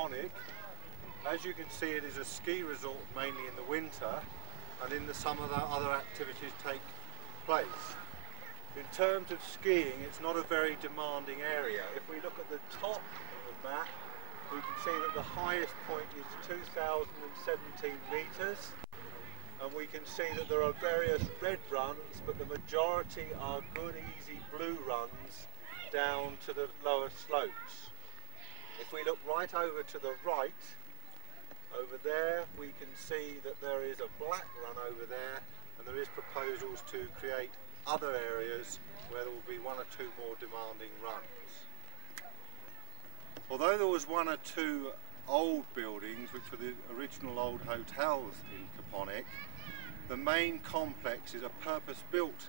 Kopaonik. As you can see, it is a ski resort mainly in the winter, and in the summer other activities take place. In terms of skiing, it's not a very demanding area. If we look at the top of the map, we can see that the highest point is 2,017 metres, and we can see that there are various red runs, but the majority are good, easy blue runs down to the lower slopes. If we look right over to the right, over there, we can see that there is a black run over there, and there is proposals to create other areas where there will be one or two more demanding runs. Although there was one or two old buildings, which were the original old hotels in Kopaonik, the main complex is a purpose-built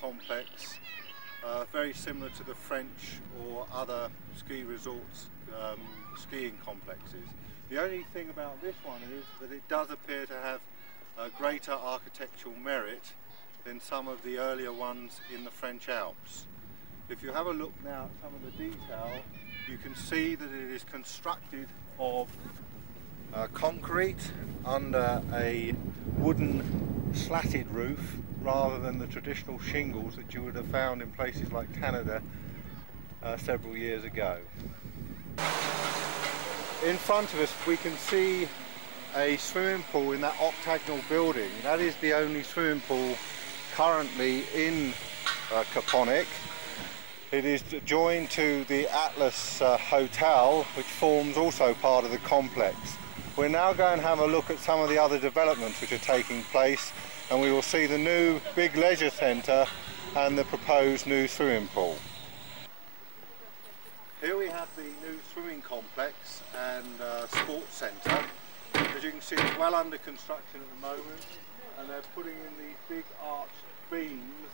complex, very similar to the French or other ski resorts, skiing complexes. The only thing about this one is that it does appear to have a greater architectural merit than some of the earlier ones in the French Alps. If you have a look now at some of the detail, you can see that it is constructed of concrete under a wooden slatted roof rather than the traditional shingles that you would have found in places like Canada several years ago. In front of us we can see a swimming pool in that octagonal building. That is the only swimming pool currently in Kopaonik. It is joined to the Atlas Hotel, which forms also part of the complex. We're now going to have a look at some of the other developments which are taking place, and we will see the new big leisure centre and the proposed new swimming pool. Here we have the new swimming complex and sports centre. As you can see, it's well under construction at the moment, and they're putting in these big arched beams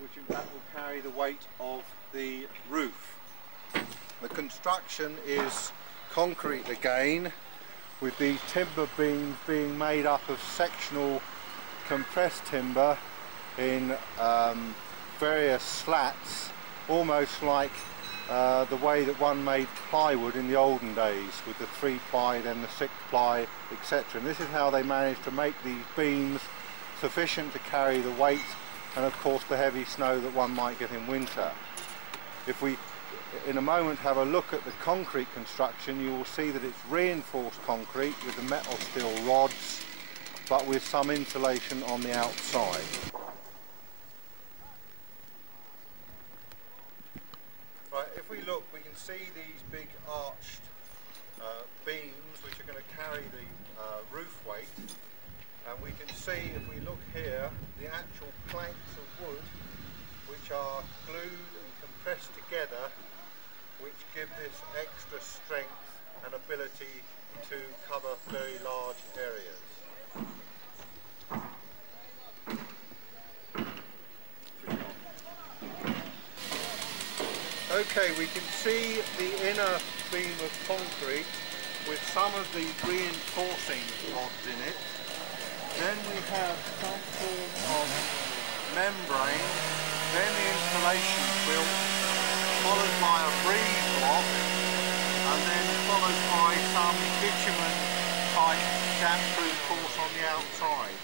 which in fact will carry the weight of the roof. The construction is concrete again, with these timber beams being made up of sectional compressed timber in various slats, almost like the way that one made plywood in the olden days, with the 3-ply, then the 6-ply, etc. And this is how they managed to make these beams sufficient to carry the weight and of course the heavy snow that one might get in winter. If we in a moment have a look at the concrete construction, you will see that it's reinforced concrete with the metal steel rods, but with some insulation on the outside. Right, if we look, we can see these big arched beams which are going to carry the roof weight, and we can see, if we look here, the actual planks of wood which are glued and compressed together, which give this extra strength and ability to cover very large areas. Okay, we can see the inner beam of concrete with some of the reinforcing rods in it. Then we have some form of membrane, then the insulation built, followed by a breeze block, and then followed by some bitumen type damp-proof course on the outside.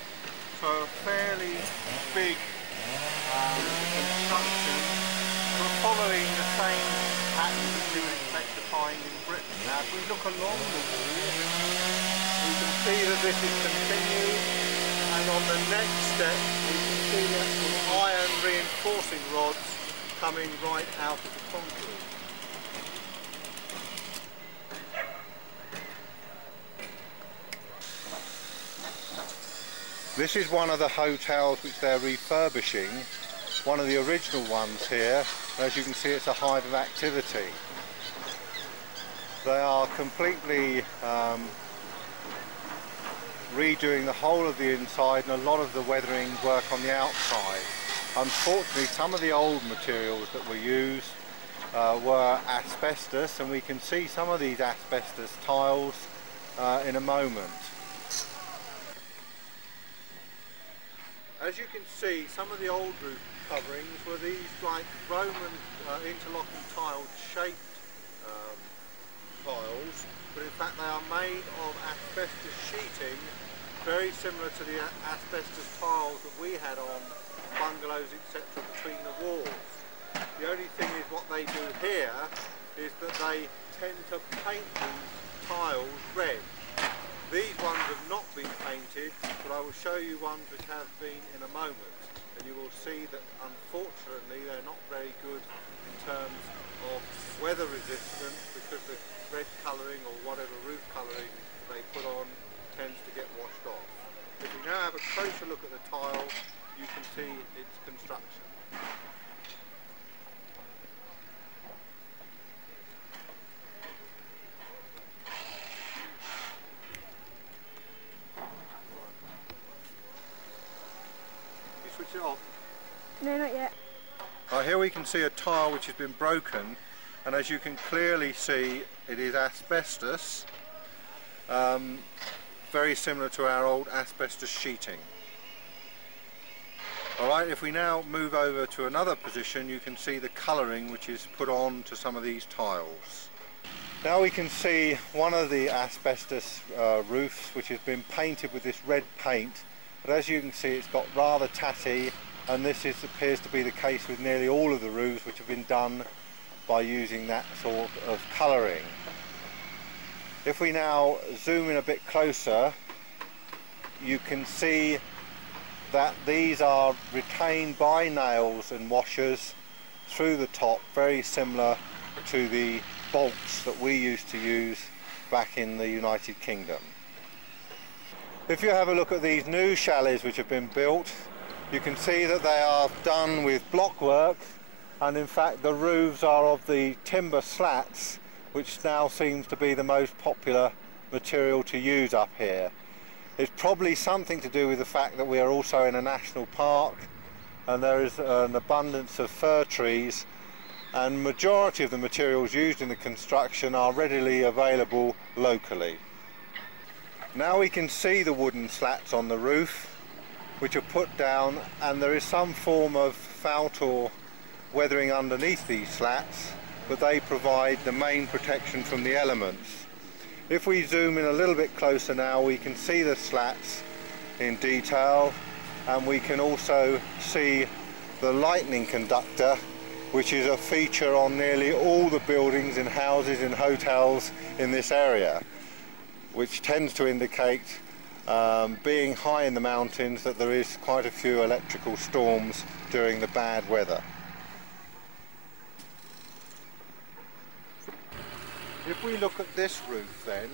So a fairly big construction, but following the same pattern that we would expect to find in Britain. Now if we look along the wall, we can see that this is continued, and on the next step we can see the actual iron reinforcing rods coming right out of the concrete. This is one of the hotels which they're refurbishing, one of the original ones here. As you can see, it's a hive of activity. They are completely redoing the whole of the inside and a lot of the weathering work on the outside. Unfortunately, some of the old materials that were used were asbestos, and we can see some of these asbestos tiles in a moment. As you can see, some of the old roof coverings were these like Roman interlocking tiled shaped tiles, but in fact they are made of asbestos sheeting, very similar to the asbestos tiles that we had on bungalows etc. between the walls. The only thing is what they do here is that they tend to paint these tiles red. These ones have not been painted, but I will show you ones which have been in a moment, and you will see that unfortunately they're not very good in terms of weather resistance, because the red colouring or whatever roof colouring they put on tends to get washed off. If we now have a closer look at the tile, you can see its construction. You switch it off? No, not yet. Here we can see a tile which has been broken, and as you can clearly see it is asbestos, very similar to our old asbestos sheeting. Alright, if we now move over to another position, you can see the colouring which is put on to some of these tiles. Now we can see one of the asbestos roofs which has been painted with this red paint, but as you can see it's got rather tatty, and this appears to be the case with nearly all of the roofs which have been done by using that sort of colouring. If we now zoom in a bit closer, you can see that these are retained by nails and washers through the top, very similar to the bolts that we used to use back in the United Kingdom. If you have a look at these new chalets which have been built, you can see that they are done with blockwork, and in fact the roofs are of the timber slats, which now seems to be the most popular material to use up here. It's probably something to do with the fact that we are also in a national park and there is an abundance of fir trees, and majority of the materials used in the construction are readily available locally. Now we can see the wooden slats on the roof which are put down, and there is some form of felt or weathering underneath these slats, but they provide the main protection from the elements. If we zoom in a little bit closer now, we can see the slats in detail, and we can also see the lightning conductor, which is a feature on nearly all the buildings in houses and hotels in this area, which tends to indicate, being high in the mountains, that there is quite a few electrical storms during the bad weather. If we look at this roof then,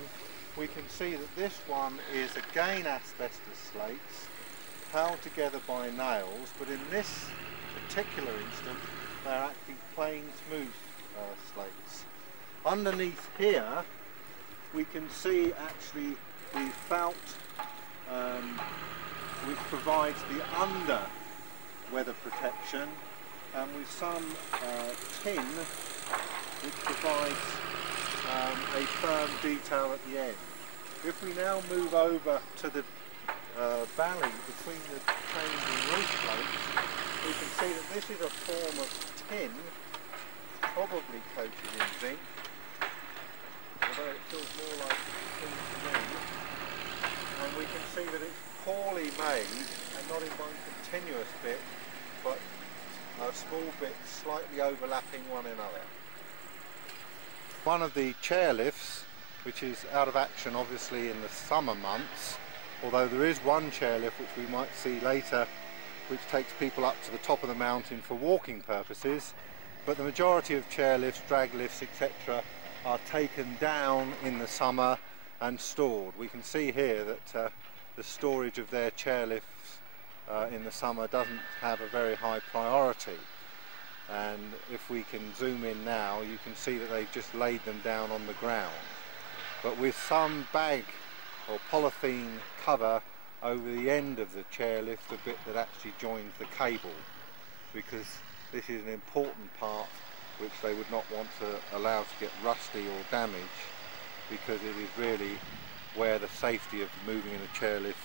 we can see that this one is again asbestos slates held together by nails, but in this particular instance they're actually plain smooth slates. Underneath here we can see actually the felt which provides the under weather protection, and with some tin which provides a firm detail at the end. If we now move over to the valley between the changing roof plates, we can see that this is a form of tin, probably coated in zinc, although it feels more like tin to me. And we can see that it's poorly made, and not in one continuous bit, but small bits slightly overlapping one another. One of the chairlifts, which is out of action obviously in the summer months, although there is one chairlift which we might see later, which takes people up to the top of the mountain for walking purposes, but the majority of chairlifts, drag lifts, etc. are taken down in the summer and stored. We can see here that the storage of their chairlifts in the summer doesn't have a very high priority. And if we can zoom in now, you can see that they've just laid them down on the ground, but with some bag or polythene cover over the end of the chairlift, the bit that actually joins the cable, because this is an important part which they would not want to allow to get rusty or damaged, because it is really where the safety of moving in a chairlift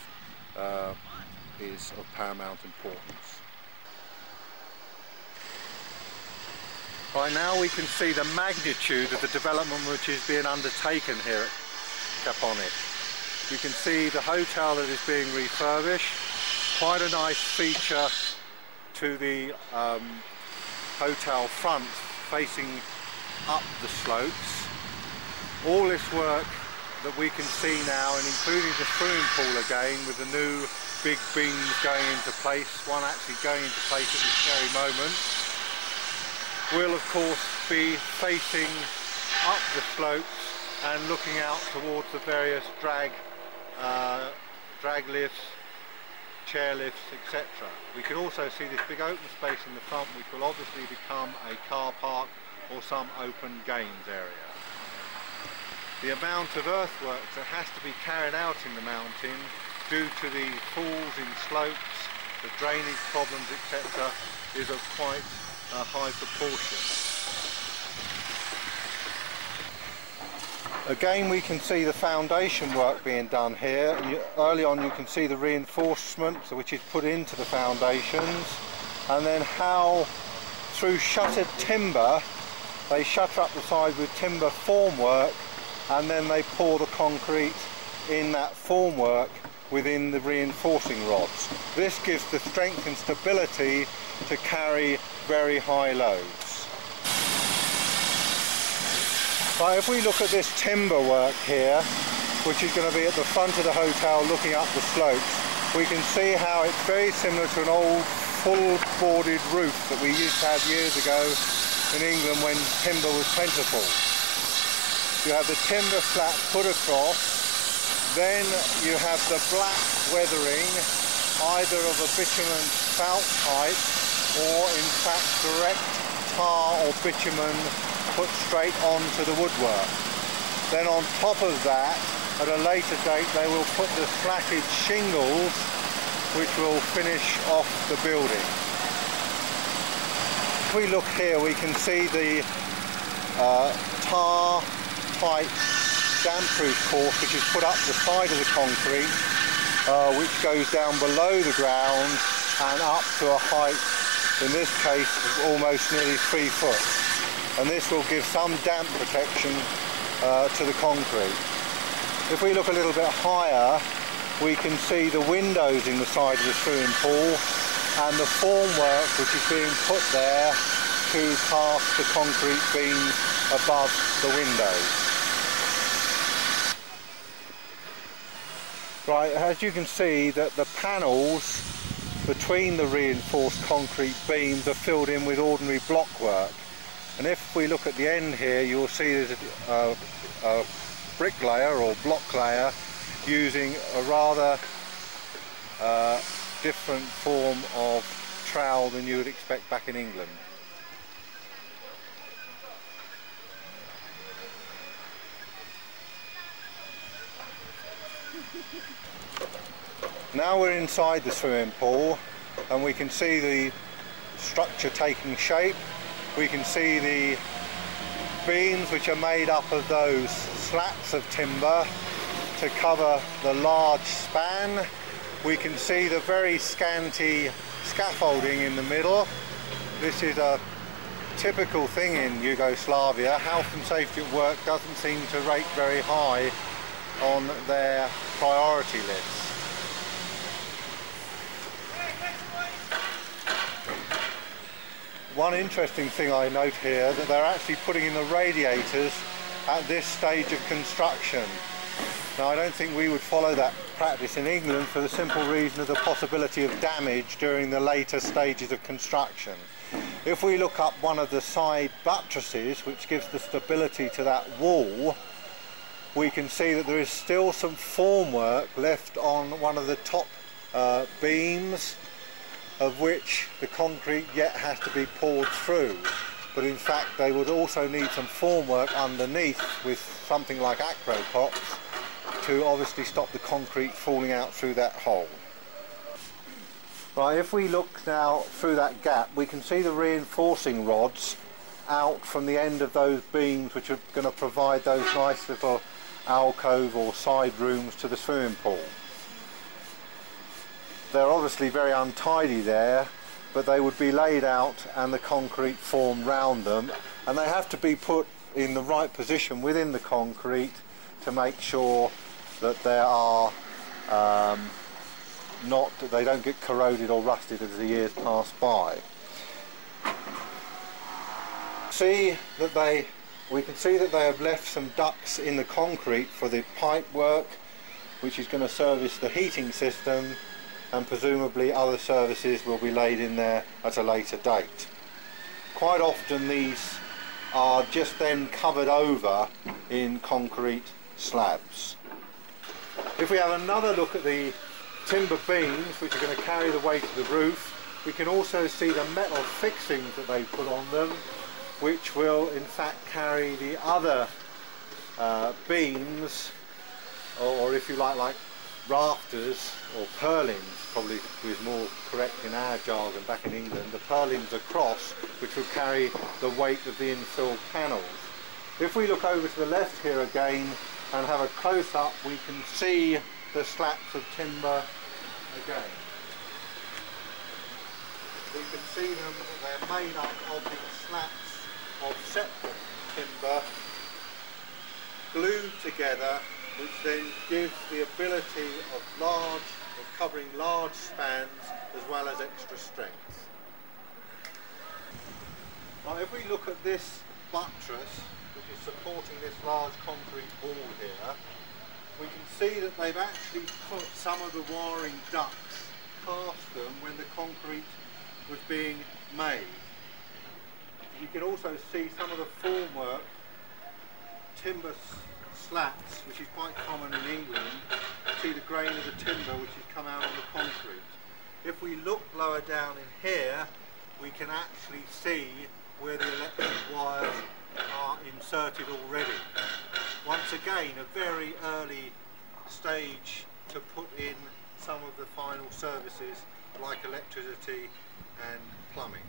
is of paramount importance. Right now we can see the magnitude of the development which is being undertaken here at Kopaonik. You can see the hotel that is being refurbished, quite a nice feature to the hotel front facing up the slopes. All this work that we can see now, and including the swimming pool again with the new big beams going into place, one actually going into place at this very moment, will of course be facing up the slopes and looking out towards the various drag lifts, chair lifts, etc. We can also see this big open space in the front, which will obviously become a car park or some open games area. The amount of earthworks that has to be carried out in the mountain due to the falls in slopes, the drainage problems, etc. is of quite a high proportion. Again, we can see the foundation work being done here. Early on you can see the reinforcement which is put into the foundations, and then how through shuttered timber they shutter up the side with timber formwork, and then they pour the concrete in that formwork within the reinforcing rods. This gives the strength and stability to carry very high loads. Right, if we look at this timber work here, which is going to be at the front of the hotel looking up the slopes, we can see how it's very similar to an old full boarded roof that we used to have years ago in England when timber was plentiful. You have the timber slat put across, then you have the black weathering either of a bitumen spout type or in fact direct tar or bitumen put straight onto the woodwork. Then on top of that, at a later date, they will put the slatted shingles which will finish off the building. If we look here, we can see the tar type damp-proof course which is put up the side of the concrete, which goes down below the ground and up to a height, in this case, of almost nearly 3 foot. And this will give some damp protection to the concrete. If we look a little bit higher, we can see the windows in the side of the swimming pool and the formwork which is being put there to cast the concrete beams above the windows. Right, as you can see that the panels between the reinforced concrete beams are filled in with ordinary blockwork. And if we look at the end here, you'll see there's a bricklayer or block layer using a rather different form of trowel than you would expect back in England. Now we're inside the swimming pool and we can see the structure taking shape. We can see the beams which are made up of those slats of timber to cover the large span. We can see the very scanty scaffolding in the middle. This is a typical thing in Yugoslavia. Health and safety at work doesn't seem to rate very high on their priority list. One interesting thing I note here that they're actually putting in the radiators at this stage of construction. Now I don't think we would follow that practice in England for the simple reason of the possibility of damage during the later stages of construction. If we look up one of the side buttresses, which gives the stability to that wall, we can see that there is still some formwork left on one of the top beams, of which the concrete yet has to be poured through. But in fact they would also need some formwork underneath with something like acro pots to obviously stop the concrete falling out through that hole. Right, if we look now through that gap, we can see the reinforcing rods out from the end of those beams which are going to provide those nice little alcove or side rooms to the swimming pool. They're obviously very untidy there, but they would be laid out and the concrete formed round them, and they have to be put in the right position within the concrete to make sure that they are they don't get corroded or rusted as the years pass by. We can see that they have left some ducts in the concrete for the pipe work, which is going to service the heating system, and presumably other services will be laid in there at a later date. Quite often these are just then covered over in concrete slabs. If we have another look at the timber beams which are going to carry the weight of the roof, we can also see the metal fixings that they put on them, which will in fact carry the other beams, or if you like rafters, or purlins, probably is more correct in our jargon back in England, the purlins across, which will carry the weight of the infill panels. If we look over to the left here again and have a close-up, we can see the slats of timber again. We can see them, they're made up of these slats of separate timber glued together, which then gives the ability of covering large spans as well as extra strength. Now if we look at this buttress, which is supporting this large concrete wall here, we can see that they've actually put some of the wiring ducts past them when the concrete was being made. You can also see some of the formwork, timber slats, which is quite common in England. See the grain of the timber which has come out on the concrete. If we look lower down in here, we can actually see where the electric wires are inserted already. Once again, a very early stage to put in some of the final services like electricity and plumbing.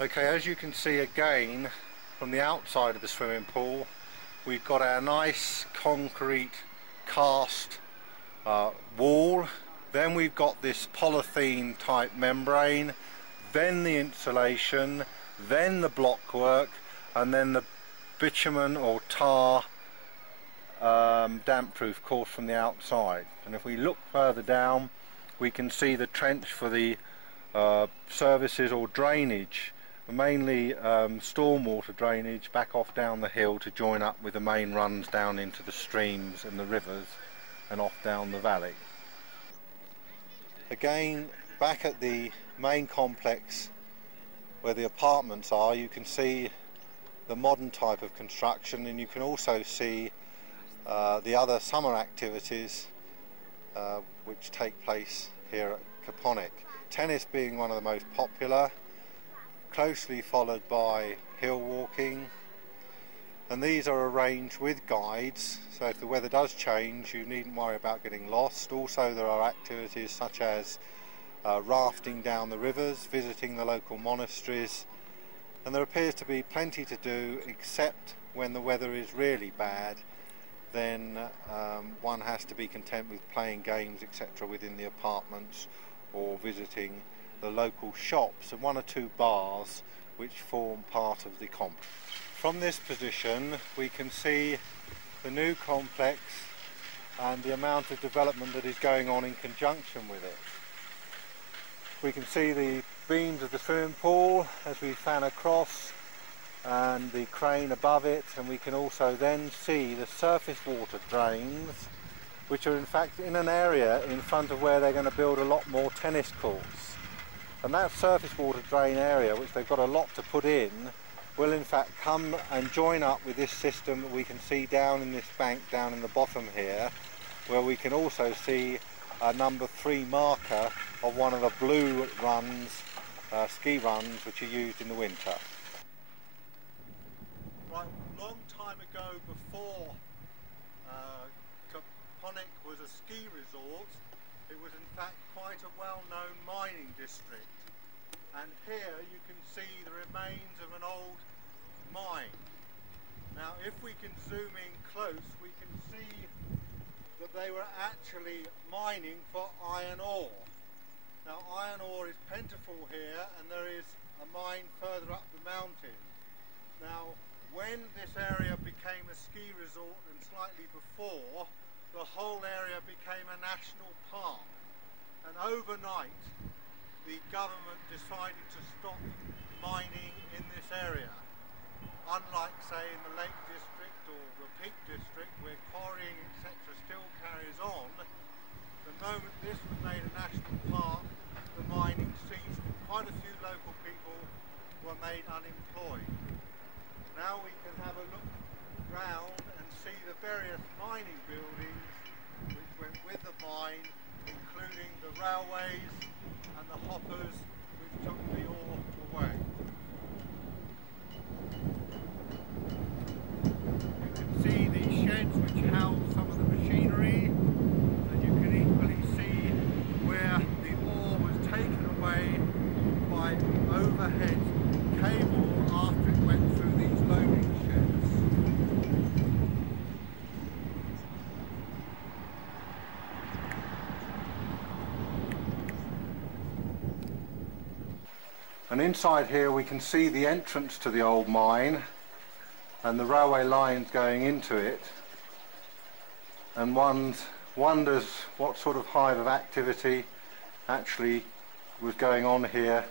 Okay, as you can see again from the outside of the swimming pool, we've got our nice concrete cast wall, then we've got this polythene type membrane, then the insulation, then the block work, and then the bitumen or tar damp proof course from the outside. And if we look further down, we can see the trench for the services or drainage, mainly stormwater drainage back off down the hill to join up with the main runs down into the streams and the rivers and off down the valley. Again, back at the main complex where the apartments are, you can see the modern type of construction, and you can also see the other summer activities which take place here at Kopaonik. Tennis being one of the most popular, closely followed by hill walking, and these are arranged with guides, so if the weather does change you needn't worry about getting lost. Also there are activities such as rafting down the rivers, visiting the local monasteries, and there appears to be plenty to do, except when the weather is really bad, then one has to be content with playing games etc. within the apartments, or visiting the local shops and one or two bars which form part of the complex. From this position we can see the new complex and the amount of development that is going on in conjunction with it. We can see the beams of the swimming pool as we fan across, and the crane above it, and we can also then see the surface water drains, which are in fact in an area in front of where they're going to build a lot more tennis courts. And that surface water drain area, which they've got a lot to put in, will in fact come and join up with this system that we can see down in this bank down in the bottom here, where we can also see a number 3 marker of one of the blue runs, ski runs, which are used in the winter. Right, long time ago, before Kopaonik was a ski resort, it was in fact quite a well-known mining district. And here you can see the remains of an old mine. Now if we can zoom in close, we can see that they were actually mining for iron ore. Now iron ore is plentiful here, and there is a mine further up the mountain. Now when this area became a ski resort, and slightly before, the whole area became a national park, and overnight the government decided to stop mining in this area. Unlike, say, in the Lake District or the Peak District, where quarrying etc. still carries on, the moment this was made a national park, the mining ceased. Quite a few local people were made unemployed. Now we can have a look round and see the various mining buildings which went with the mine, including the railways and the hoppers which took the ore away. You can see the sheds which house some of the machinery, and you can equally see where the ore was taken away by overhead cable after it went through these loading sheds. And inside here we can see the entrance to the old mine and the railway lines going into it, and one wonders what sort of hive of activity actually was going on here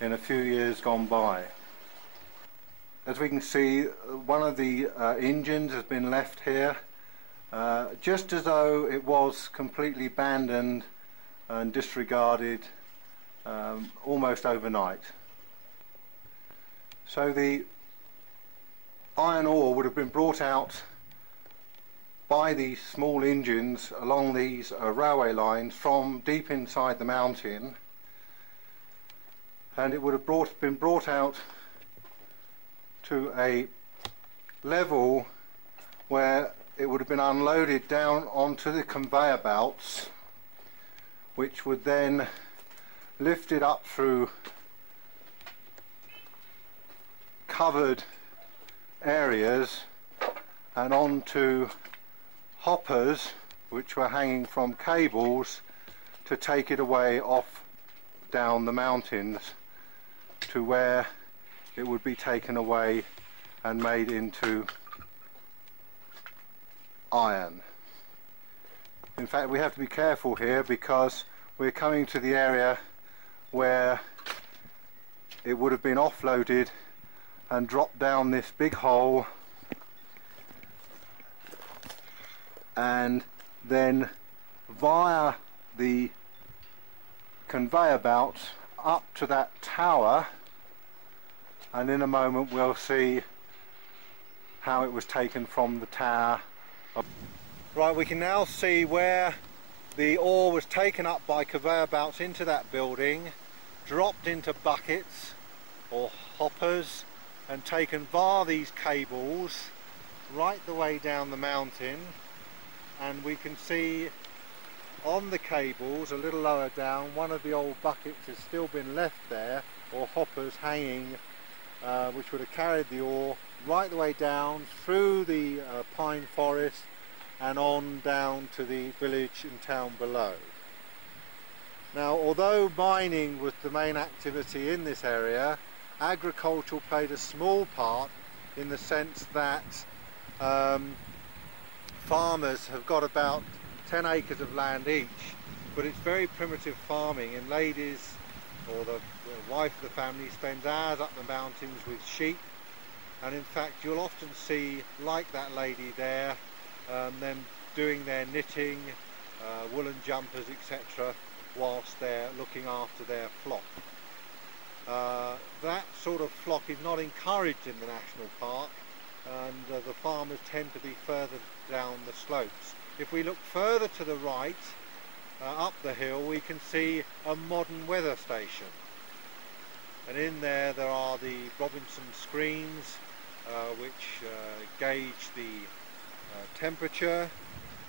in a few years gone by. As we can see, one of the engines has been left here, just as though it was completely abandoned and disregarded almost overnight. So the iron ore would have been brought out by these small engines along these railway lines from deep inside the mountain, and it would have been brought out to a level where it would have been unloaded down onto the conveyor belts, which would then lift it up through covered areas and onto hoppers which were hanging from cables to take it away off down the mountains to where it would be taken away and made into iron. In fact, we have to be careful here because we're coming to the area where it would have been offloaded and dropped down this big hole, and then via the conveyor belt up to that tower, and in a moment we'll see how it was taken from the tower. Right, we can now see where the ore was taken up by conveyor belts into that building, dropped into buckets or hoppers, and taken via these cables right the way down the mountain. And we can see on the cables a little lower down, one of the old buckets has still been left there, or hoppers hanging, which would have carried the ore right the way down through the pine forest and on down to the village and town below. Now, although mining was the main activity in this area, agriculture played a small part, in the sense that farmers have got about 10 acres of land each, but it's very primitive farming, and ladies or the wife of the family spends hours up the mountains with sheep, and in fact you'll often see, like that lady there, them doing their knitting, woolen jumpers etc. whilst they're looking after their flock. That sort of flock is not encouraged in the national park, and the farmers tend to be further down the slopes. If we look further to the right, up the hill, we can see a modern weather station, and in there are the Robinson screens which gauge the temperature,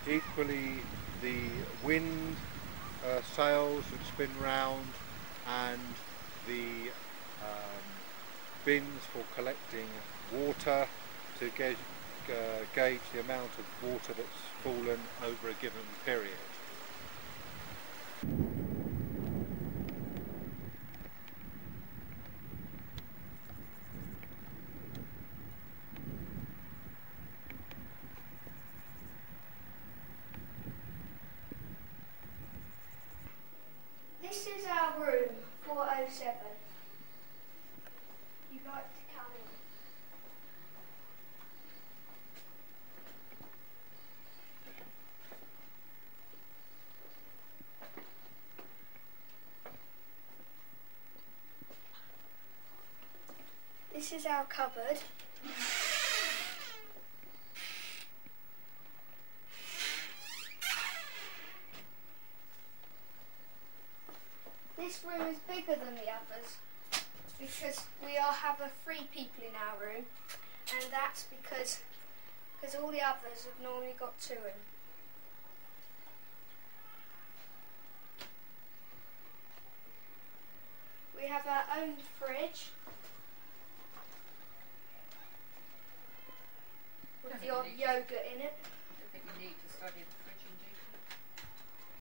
equally the wind sails which spin round, and the bins for collecting water to gauge the amount of water that's fallen over a given period. This is our room, 407. You'd like to come in? This is our cupboard. This room is bigger than the others because we have 3 people in our room, and that's because all the others have normally got 2 in. We have our own fridge with the odd yogurt in it.